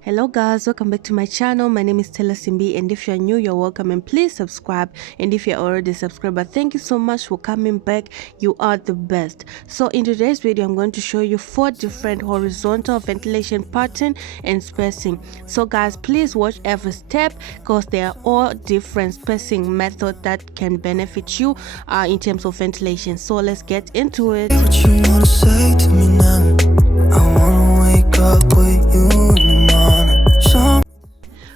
Hello guys, welcome back to my channel. My name is Stella Simbi, and if you're new, you're welcome, and please subscribe. And if you're already a subscriber, thank you so much for coming back. You are the best. So in today's video, I'm going to show you 4 different horizontal ventilation pattern and spacing. So guys, please watch every step because they are all different spacing methods that can benefit you in terms of ventilation. So let's get into it. What you wanna say to me now? I wanna wake up with you in the morning.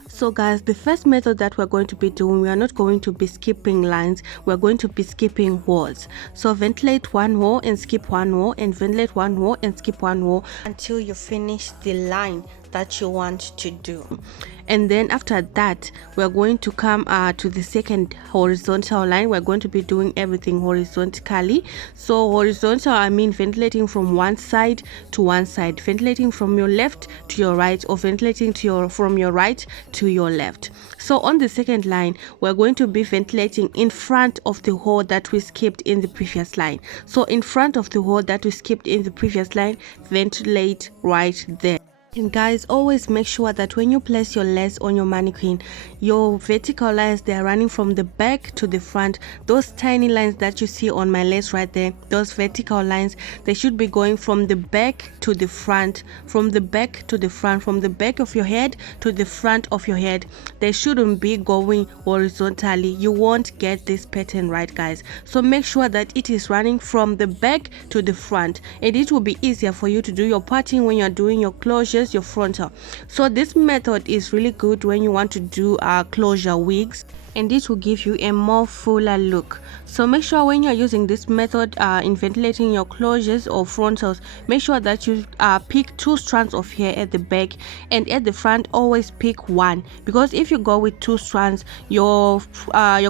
So guys, the first method that we're going to be doing, we are not going to be skipping lines, we're going to be skipping holes. So ventilate one hole and skip one hole, and ventilate one hole and skip one hole until you finish the line that you want to do. And then after that, we're going to come to the second horizontal line. We're going to be doing everything horizontally. So horizontal, I mean ventilating from one side to one side, ventilating from your left to your right, or ventilating to from your right to your left. So on the second line, we're going to be ventilating in front of the hole that we skipped in the previous line. So in front of the hole that we skipped in the previous line, ventilate right there. And guys, always make sure that when you place your lace on your mannequin, your vertical lines, they are running from the back to the front. Those tiny lines that you see on my lace right there, those vertical lines, they should be going from the back to the front, from the back to the front, from the back of your head to the front of your head. They shouldn't be going horizontally. You won't get this pattern right, guys. So make sure that it is running from the back to the front, and it will be easier for you to do your parting when you're doing your closures, your frontal. So this method is really good when you want to do closure wigs, and it will give you a more fuller look. So make sure when you're using this method in ventilating your closures or frontals, make sure that you pick 2 strands of hair at the back, and at the front always pick 1, because if you go with 2 strands, your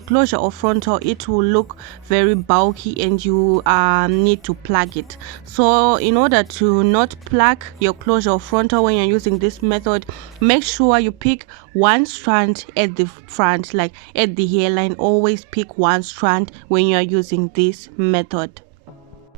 closure or frontal, it will look very bulky and you need to plug it. So in order to not plug your closure or frontal when you're using this method, make sure you pick 1 strand at the front, like at the hairline. Always pick 1 strand when you are using this method.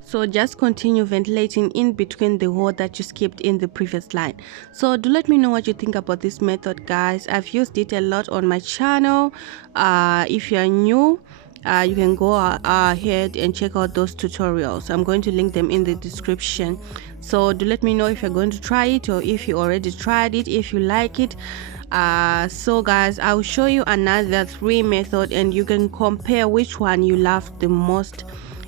So just continue ventilating in between the hole that you skipped in the previous line. So do let me know what you think about this method, guys. I've used it a lot on my channel. If you're new, you can go ahead and check out those tutorials. I'm going to link them in the description. So do let me know if you're going to try it, or if you already tried it, if you like it. So guys, I'll show you another 3 method, and you can compare which one you love the most.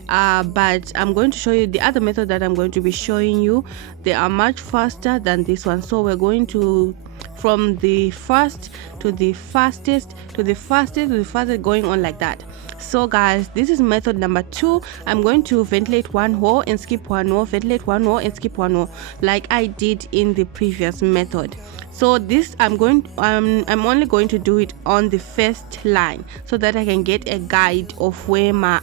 But I'm going to show you the other method that I'm going to be showing you. They are much faster than this one. So we're going to from the first to the fastest to the fastest to the fastest, going on like that. So guys, this is method number 2. I'm going to ventilate one hole and skip one hole, ventilate one hole and skip one hole, like I did in the previous method. So this I'm only going to do it on the first line, so that I can get a guide of where my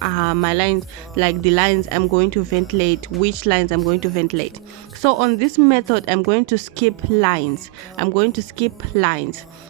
lines, like the lines I'm going to ventilate, which lines I'm going to ventilate. So on this method, I'm going to skip lines.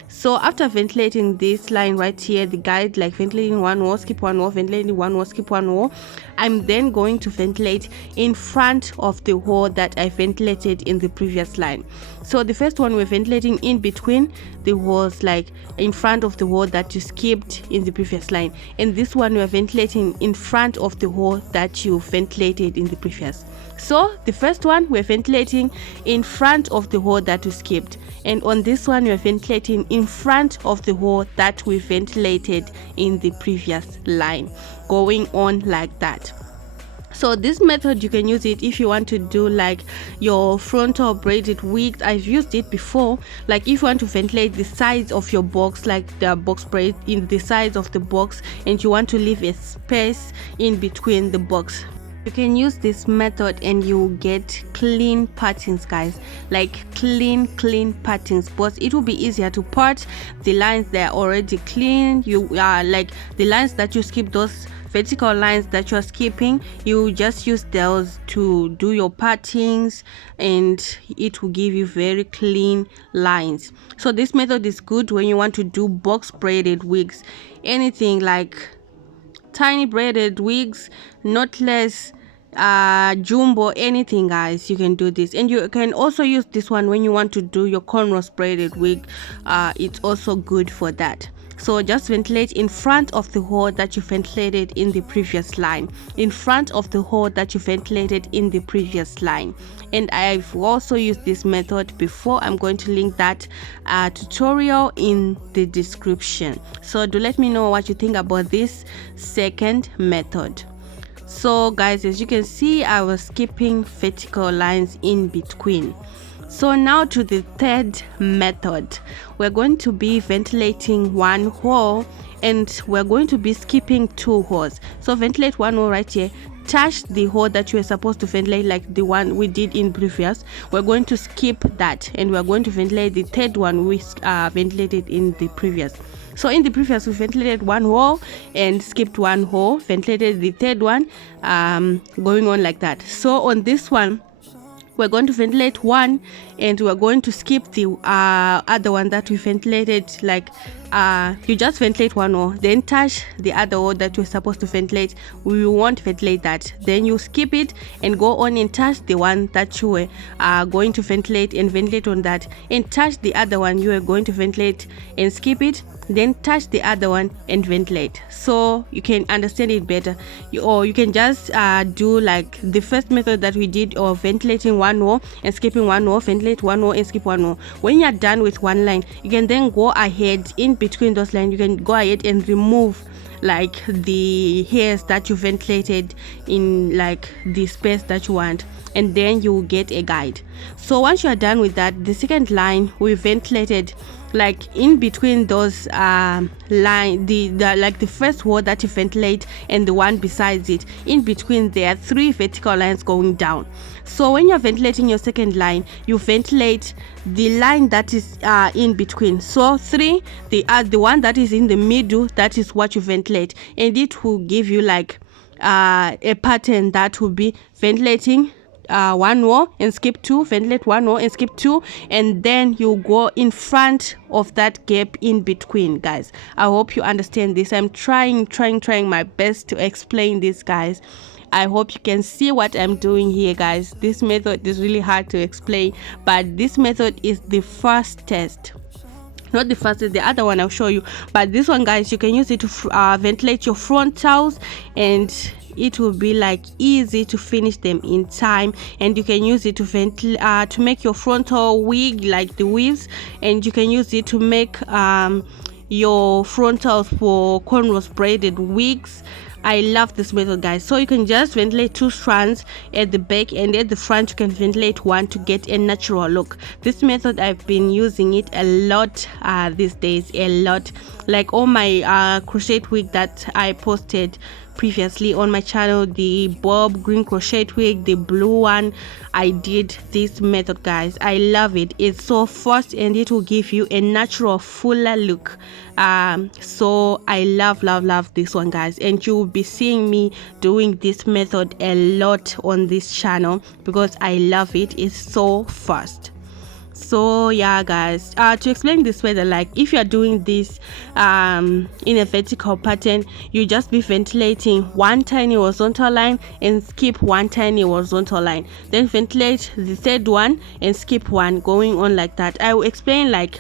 So after ventilating this line right here, the guide, like ventilating one hole, skip one hole, ventilating one hole, skip one hole, I'm then going to ventilate in front of the hole that I ventilated in the previous line. So the first one, we're ventilating in between the holes, like in front of the hole that you skipped in the previous line, and this one we're ventilating in front of the hole that you ventilated in the previous. So the first one, we're ventilating in front of the hole that we skipped, and on this one we're ventilating in front of the hole that we ventilated in the previous line, going on like that. So this method, you can use it if you want to do like your frontal braided wigs. I've used it before, like if you want to ventilate the sides of your box, like the box braid in the sides of the box, and you want to leave a space in between the box, you can use this method and you get clean patterns, guys, like clean patterns. But it will be easier to part the lines that are already clean. You like the lines that you skip, those vertical lines that you're skipping, you just use those to do your partings, and it will give you very clean lines. So this method is good when you want to do box braided wigs, anything like tiny braided wigs, knotless, jumbo, anything, guys, you can do this. And you can also use this one when you want to do your cornrows braided wig. It's also good for that. So just ventilate in front of the hole that you ventilated in the previous line, in front of the hole that you ventilated in the previous line. And I've also used this method before. I'm going to link that tutorial in the description. So do let me know what you think about this second method. So guys, as you can see, I was skipping vertical lines in between. So now to the third method. We're going to be ventilating one hole and we're going to be skipping two holes. So ventilate one hole right here, touch the hole that you were supposed to ventilate, like the one we did in previous. We're going to skip that and we're going to ventilate the third one we ventilated in the previous. So in the previous, we ventilated one hole and skipped one hole, ventilated the third one, going on like that. So on this one, we're going to ventilate one and we're going to skip the other one that we ventilated. Like you just ventilate one hole, then touch the other hole that you're supposed to ventilate. We won't ventilate that. Then you skip it and go on and touch the one that you were going to ventilate and ventilate on that, and touch the other one you were going to ventilate and skip it, then touch the other one and ventilate, so you can understand it better. Or you can just do like the first method that we did of ventilating one hole and skipping one hole, ventilate one hole and skip one hole. When you're done with one line, you can then go ahead in between those lines, you can go ahead and remove like the hairs that you ventilated in like the space that you want, and then you will get a guide. So once you are done with that, the second line we ventilated like in between those line, the like the first word that you ventilate and the one besides it, in between there are 3 vertical lines going down. So when you're ventilating your second line, you ventilate the line that is in between. So 3, the one that is in the middle, that is what you ventilate, and it will give you like a pattern that will be ventilating one row and skip 2, ventilate one row and skip 2, and then you go in front of that gap in between. Guys, I hope you understand this. I'm trying my best to explain this, guys. I hope you can see what I'm doing here, guys. This method is really hard to explain, but this method is the first test. Not the first, the other one I'll show you, but this one, guys, you can use it to ventilate your frontals, and it will be like easy to finish them in time. And you can use it to ventilate to make your frontal wig, like the weaves, and you can use it to make your frontals for cornrows braided wigs. I love this method, guys. So you can just ventilate 2 strands at the back, and at the front you can ventilate 1 to get a natural look. This method, I've been using it a lot these days, a lot. Like all my crochet wig that I posted previously on my channel, the bob green crochet wig, the blue one, I did this method, guys. I love it. It's so fast and it will give you a natural fuller look. So I love this one, guys, and you will be seeing me doing this method a lot on this channel because I love it. It's so fast. So yeah, guys, to explain this further, like if you are doing this in a vertical pattern, you just be ventilating 1 tiny horizontal line and skip 1 tiny horizontal line, then ventilate the third one and skip 1, going on like that. I will explain like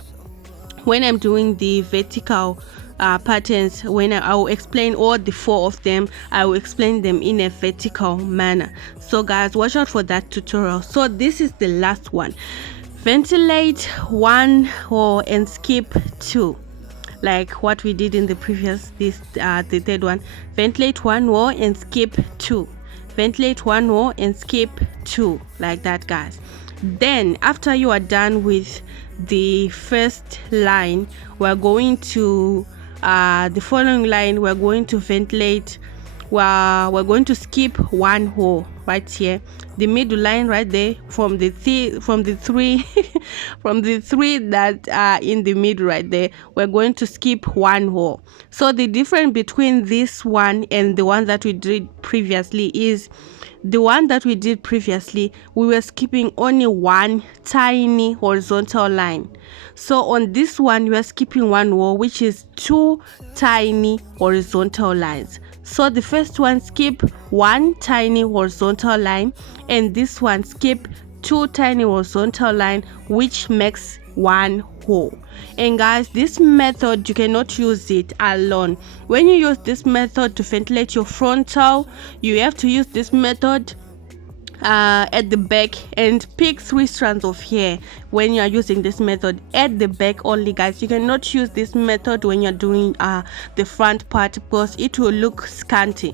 when I'm doing the vertical patterns, when I will explain all the 4 of them. I will explain them in a vertical manner. So guys, watch out for that tutorial. So this is the last one. Ventilate 1 hole and skip 2, like what we did in the previous, the third one. Ventilate 1 hole and skip 2, ventilate 1 hole and skip 2, like that, guys. Then after you are done with the first line, we're going to the following line, we're going to ventilate, we're going to skip 1 hole right here, the middle line right there, from the 3 from the 3 that are in the middle right there. We're going to skip 1 hole. So the difference between this one and the one that we did previously is, the one that we did previously, we were skipping only 1 tiny horizontal line. So on this one, we are skipping 1 hole, which is 2 tiny horizontal lines. So the first one, skip one tiny horizontal line, and this one, skip two tiny horizontal line, which makes one hole. And guys, this method you cannot use it alone. When you use this method to ventilate your frontal, you have to use this method at the back and pick 3 strands of hair. When you are using this method at the back only, guys, you cannot use this method when you're doing the front part, because it will look scanty.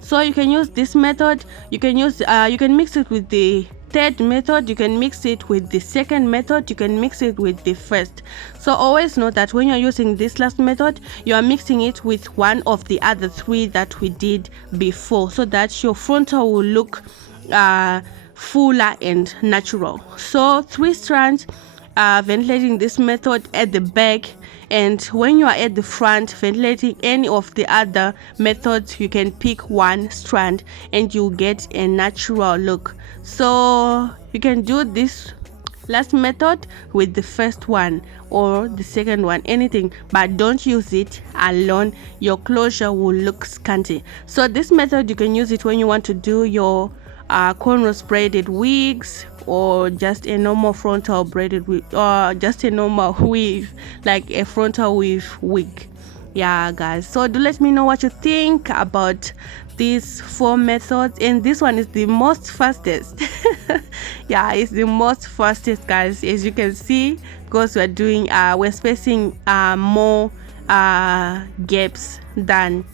So you can use this method. You can use you can mix it with the third method, you can mix it with the second method, you can mix it with the first. So always know that when you're using this last method, you are mixing it with one of the other 3 that we did before, so that your frontal will look fuller and natural. So 3 strands, ventilating this method at the back, and when you are at the front ventilating any of the other methods, you can pick 1 strand and you get a natural look. So you can do this last method with the first one or the second one, anything, but don't use it alone. Your closure will look scanty. So this method you can use it when you want to do your cornrows braided wigs, or just a normal frontal braided wig, or just a normal weave, like a frontal weave wig. Yeah guys, so do let me know what you think about these 4 methods, and this one is the most fastest. Yeah, it's the most fastest, guys, as you can see, because we're doing we're spacing more gaps than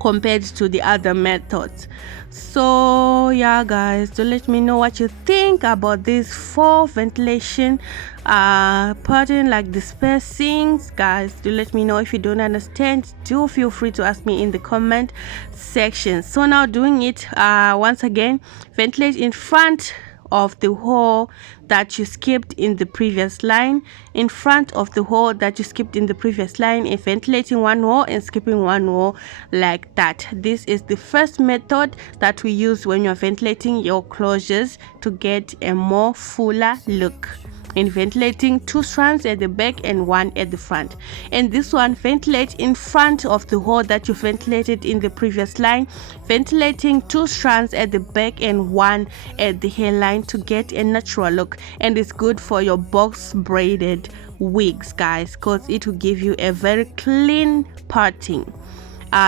compared to the other methods. So yeah guys, do let me know what you think about these 4 ventilation pattern, like the spacings. Guys, do let me know. If you don't understand, do feel free to ask me in the comment section. So now doing it once again, ventilate in front of the hole that you skipped in the previous line, in front of the hole that you skipped in the previous line, and ventilating 1 hole and skipping 1 hole, like that. This is the first method that we use when you're ventilating your closures to get a more fuller look, in ventilating 2 strands at the back and 1 at the front. And this one, ventilate in front of the hole that you ventilated in the previous line, ventilating 2 strands at the back and 1 at the hairline to get a natural look. And it's good for your box braided wigs, guys, because it will give you a very clean parting.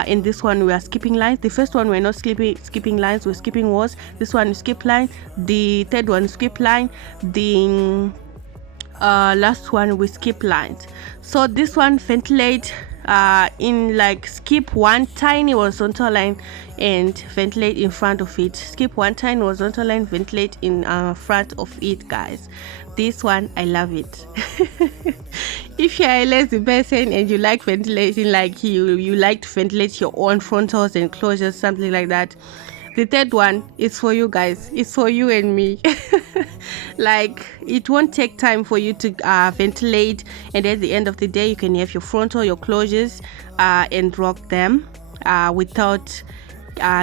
In this one we are skipping lines. The first one we're not skipping lines, we're skipping walls. This one we skip line. The third one skip line. The last one we skip lines. So this one, ventilate in, like, skip 1 tiny horizontal line and ventilate in front of it. Skip 1 tiny horizontal line, ventilate in front of it, guys. This one, I love it. If you're a lazy person and you like ventilating, like you like to ventilate your own frontals and closures, something like that, the third one is for you guys. It's for you and me. Like, it won't take time for you to ventilate, and at the end of the day you can have your frontal, your closures, and rock them without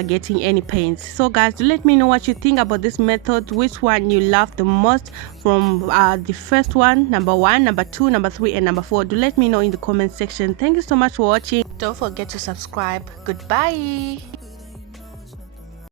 getting any pains. So guys, do let me know what you think about this method, which one you love the most from the first one, number 1, number 2, number 3, and number 4. Do let me know in the comment section. Thank you so much for watching. Don't forget to subscribe. Goodbye.